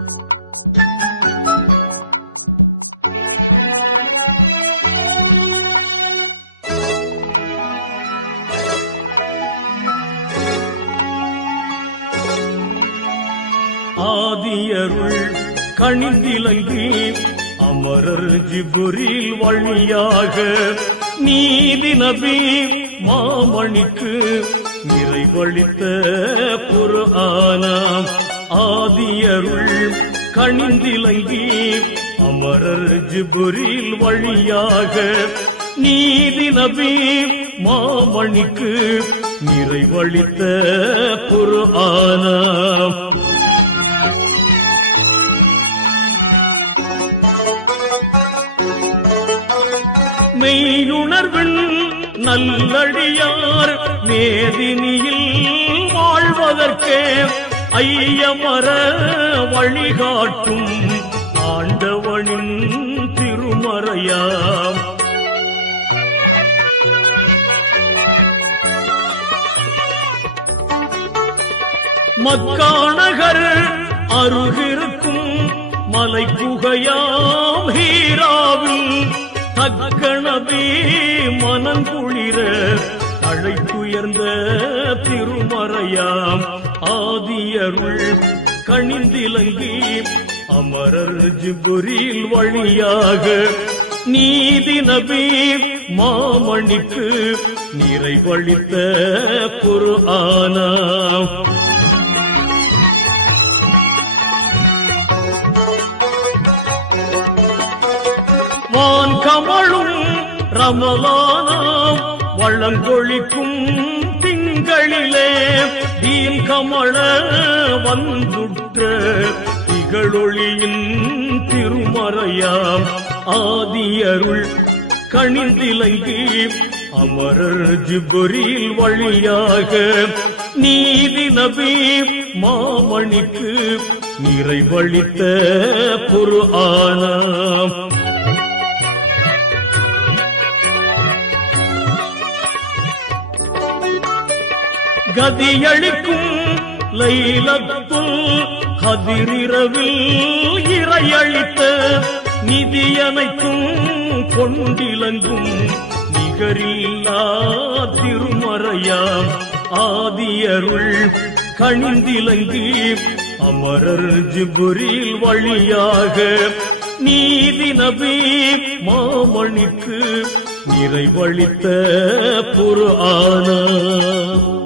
ஆதியருள் கணிந்திலங்கி அமரர் ஜிப்ரீல் வழியாக நீதி நபி மாமணிக்கு நிறைவளித்த குர்ஆனாம். ஆதியருள் கணிந்திலங்கி அமரர் ஜிப்ரீல் வழியாக நீதி நபி மாமணிக்கு நிறைவளித்த குர்ஆனாம். மெய்யுணர்வின் நல்லடியார் மேதினியில் வாழ்வதற்கே ஐயமர வழிகாட்டும் ஆண்டவனின் திருமறையாம். மக்கா நகர் அருகிருக்கும் மலை குகையாம் ஹீராவில் தக்க நபி மனங்குளிர அழைத்துயர்ந்த திருமறையாம். ஆதியருள் கணிந்திலங்கி அமரர் ஜிப்ரீல் வழியாக நீதி நபி மாமணிக்கு நிறைவளித்த குர்ஆனாம். வான் கமழும் ரமலானாம் வளங்கொழிக்கும் திங்களிலே தீன் கமழ வந்துற்ற திகழொளியின் திருமறையாம். ஆதியருள் கணிந்திலங்கி அமரர் ஜிப்ரீல் வழியாக நீதி நபி மாமணிக்கு நிறைவளித்த குர்ஆனாம். கதியளிக்கும் லைலத்துல் கதிரிரவில் இறையளித்த நிதியனைக்கும் கொண்டிலங்கும் நிகரில்லா திருமறையாம். ஆதியருள் கணிந்திலங்கி அமரர் ஜிப்ரீல் வழியாக நீதி நபி மாமணிக்கு நிறைவளித்த குர்ஆனாம்.